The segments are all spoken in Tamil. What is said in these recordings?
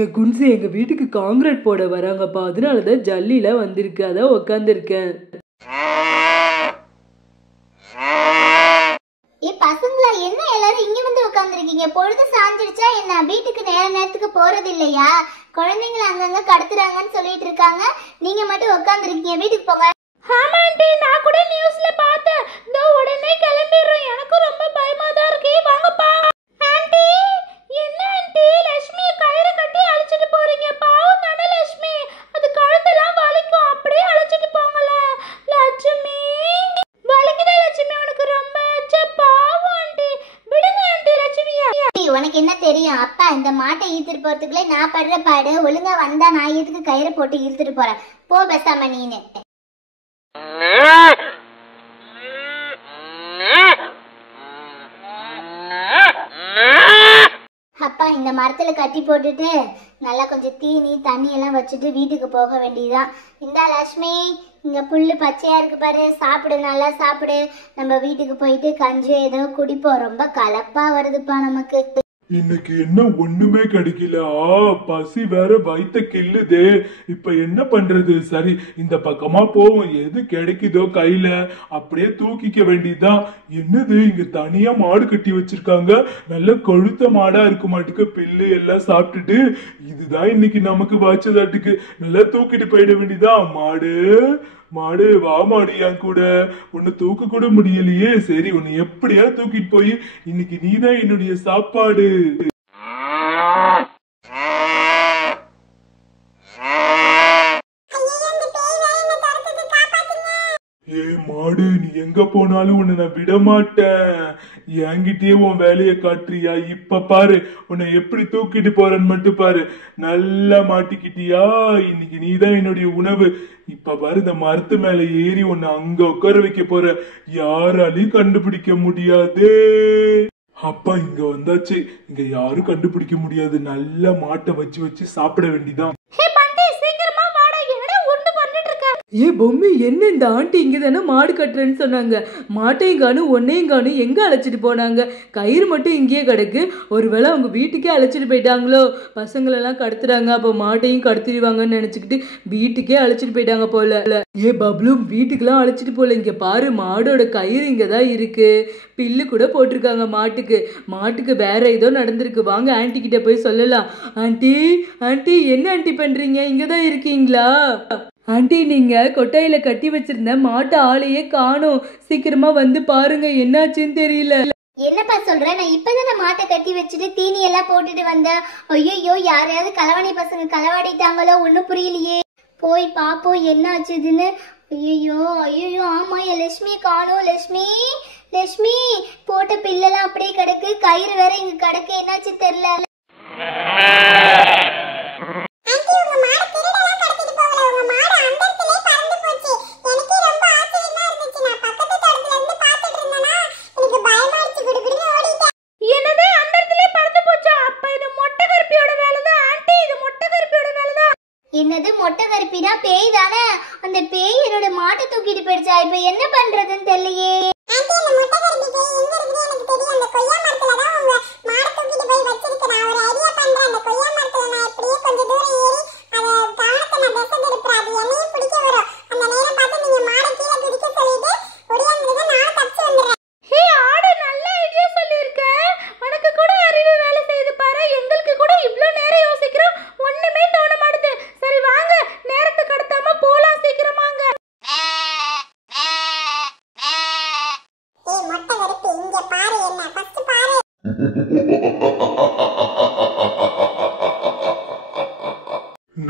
என் குன்சு எங்க வீட்டுக்கு காங்கிரீட் போட வராங்கப்பா, அதனாலதான் ஜல்லில வந்திருக்கு, அதான் உக்காந்துருக்கேன். பசங்களா என்ன எல்லாரும் இங்க வந்து உட்காந்துருக்கீங்க? பொழுது சாஞ்சிடுச்சா என்ன? வீட்டுக்கு நேரத்துக்கு போறது இல்லையா? குழந்தைங்களை அங்கங்க கடத்துறாங்கன்னு சொல்லிட்டு இருக்காங்க, நீங்க மட்டும் உட்காந்துருக்கீங்க. வீட்டுக்கு போங்க. ஆமா ஆண்டி, நான் கூட நியூஸ்ல பார்த்தேன். இதோ உடனே கிளம்பிடுறோம். எனக்கும் ரொம்ப பயமா தான் இருக்கு. வாங்கப்பா. ஆண்டி, என்ன ஆண்டி லட்சுமியை கயிறு கட்டி அழைச்சிட்டு போறீங்க? பாவம் தானே லட்சுமி, அது கழுத்தெல்லாம் வலிக்கும். அப்படியே அழைச்சிட்டு போங்களே. லட்சுமி வலிக்குதா லட்சுமி உனக்கு ரொம்ப? பாவம் ஆண்டி, விடுங்க ஆண்டி லட்சுமியா. உனக்கு என்ன தெரியும்? அப்பா இந்த மாட்டை ஈத்துட்டு போறதுக்குள்ளே நான் படுற பாடு. ஒழுங்கா வந்தா நான் எதுக்கு கயிறை போட்டு இழுத்துட்டு போறேன்? போ பேசாம நீனு. அப்பா இந்த மரத்துல கட்டி போட்டுட்டு நல்லா கொஞ்சம் தீனி தண்ணி எல்லாம் வச்சுட்டு வீட்டுக்கு போக வேண்டியதுதான். இந்தா லட்சுமி, இங்க புல்லு பச்சையா இருக்கு பாரு, சாப்பிடு, நல்லா சாப்பிடு. நம்ம வீட்டுக்கு போயிட்டு கஞ்சி ஏதோ குடிப்போம். ரொம்ப கலப்பா வருதுப்பா நமக்கு. இன்னைக்கு என்ன ஒண்ணுமே கிடைக்கல. பசி வேற வயித்த கிள்ளுதே. இப்ப என்ன பண்றது? சரி, இந்த பக்கமா போவோம். எது கிடைக்குதோ கையில அப்படியே தூக்கிக்க வேண்டியதுதான். என்னது இங்க தனியா மாடு கட்டி வச்சிருக்காங்க. நல்ல கொழுத்த மாடா இருக்கு மாட்டுக்கு. பில்லு எல்லாம் சாப்பிட்டுட்டு இதுதான் இன்னைக்கு நமக்கு வாச்சதாட்டுக்கு. நல்லா தூக்கிட்டு போயிட வேண்டியதான். மாடு மாடு வா மாடு, என் கூட. உன்னை தூக்க கூட முடியலையே. சரி, உன்னை எப்படியா தூக்கிட்டு போய் இன்னைக்கு நீதான் என்னுடைய சாப்பாடு. ஏ மாடு, நீ எங்க போனாலும் உன்னை நான் விட மாட்டேன். என்கிட்டயே உன் வேலையை காட்டுறியா? இப்ப பாரு உன்னை எப்படி தூக்கிட்டு போறேன்னு மட்டும் பாரு. நல்லா மாட்டிக்கிட்டியா? இன்னைக்கு நீதான் என்னுடைய உணவு. இப்ப பாரு, இந்த மரத்து மேல ஏறி உன்னை அங்க உட்கார வைக்க போற. யாராலையும் கண்டுபிடிக்க முடியாது. அப்பா இங்க வந்தாச்சு, இங்க யாரும் கண்டுபிடிக்க முடியாது. நல்ல மாட்டை வச்சு வச்சு சாப்பிட வேண்டிதான். ஏ பொம்மி, என்ன இந்த ஆண்டி இங்க தானே மாடு கட்டுறேன்னு சொன்னாங்க. மாட்டையும் காணும் ஒன்னையும் காணும், எங்க அழைச்சிட்டு போனாங்க? கயிறு மட்டும் இங்கேயே கிடக்கு. ஒருவேளை அவங்க வீட்டுக்கே அழைச்சிட்டு போயிட்டாங்களோ? பசங்களெல்லாம் கடத்துறாங்க, அப்போ மாட்டையும் கடத்திடுவாங்கன்னு நினைச்சுக்கிட்டு வீட்டுக்கே அழைச்சிட்டு போயிட்டாங்க போல. ஏ பப்ளு, வீட்டுக்கெல்லாம் அழைச்சிட்டு போல. இங்க பாரு, மாடோட கயிறு இங்கதான் இருக்கு. பில்லு கூட போட்டிருக்காங்க மாட்டுக்கு. மாட்டுக்கு வேற ஏதோ நடந்திருக்கு. வாங்க ஆண்டி கிட்ட போய் சொல்லலாம். ஆண்டி ஆண்டி, என்ன ஆண்டி பண்றீங்க? இங்கதான் இருக்கீங்களா? ஆண்டி, நீங்க கொட்டையில கட்டி வச்சிருந்த மாட்டு ஆளையே காணோம். சீக்கிரமா வந்து பாருங்க, என்னாச்சுன்னு தெரியல. என்னப்பா சொல்ற? நான் இப்பதானே மாட்டை கட்டி வச்சுட்டு தீனி எல்லாம் போட்டுட்டு வந்தேன். ஐயோ, யாரையாவது களவாணி பசங்க களவாடிட்டாங்களோ? ஒன்னும் புரியலையே. போய் பாப்போம் என்ன ஆச்சுதுன்னு. ஐயோ, ஆமா, என் லட்சுமியை காணோம். லட்சுமி போட்ட பில்லெல்லாம் அப்படியே கிடக்கு. கயிறு வேற இங்க கிடக்கு. என்னாச்சு தெரியல. என்னது மொட்டை கருப்பினா? பேய் தானே. அந்த பேய் என்னோட மாட்டை தூக்கிட்டு போயிடுச்சா? இப்ப என்ன பண்றதுன்னு தெரியலையே.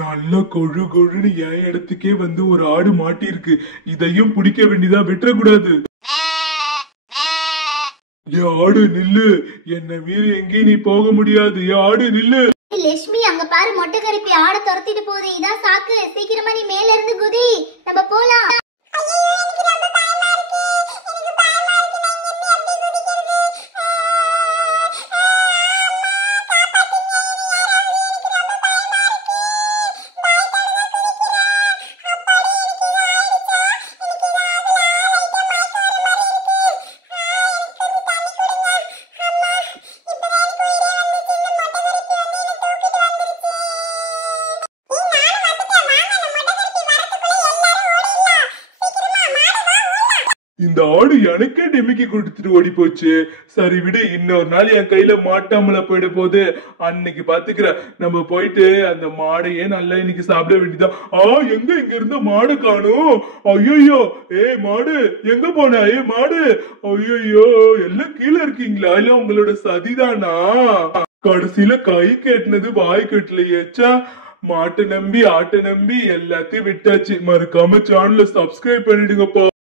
நல்ல கொழு கொழுன்னு என் இடத்துக்கே வந்து ஒரு ஆடு மாட்டிருக்கு. இதையும் பிடிக்க வேண்டியதா, விட்டுறக்கூடாது. ஆடு நில்லு, என்னை மீறி எங்கேயும் நீ போக முடியாது. ஆடு நில்லு. லட்சுமி, அங்க பாரு, மொட்டை கருப்பி ஆட துரத்திட்டு போகுது. இதான் சாக்கு. சீக்கிரமா நீ மேல இருந்து குதி, நம்ம போலாம். இந்த ஆடு எனக்கே டிமிக்கி கொடுத்துட்டு ஓடி போச்சு. சரி விடு, இன்னொரு நாள் என் கையில மாட்டாமல போயிட போகுது, அன்னைக்கு பாத்துக்கிற. நம்ம போயிட்டு அந்த மாடையே நல்லா இன்னைக்கு சாப்பிட வேண்டியதான். எங்க இங்க இருந்த மாடு காணும்? ஐயோ, மாடு எங்க போன? மாடு, ஐயோ, எல்லாம் கீழே இருக்கீங்களா? இல்ல உங்களோட சதிதானா? கடைசியில கை கெட்டினது வாய் கெட்டலையேச்சா. மாட்டை நம்பி ஆட்டை நம்பி எல்லாத்தையும் விட்டாச்சு. மறக்காம சேனலை சப்ஸ்கிரைப் பண்ணிடுங்கப்பா.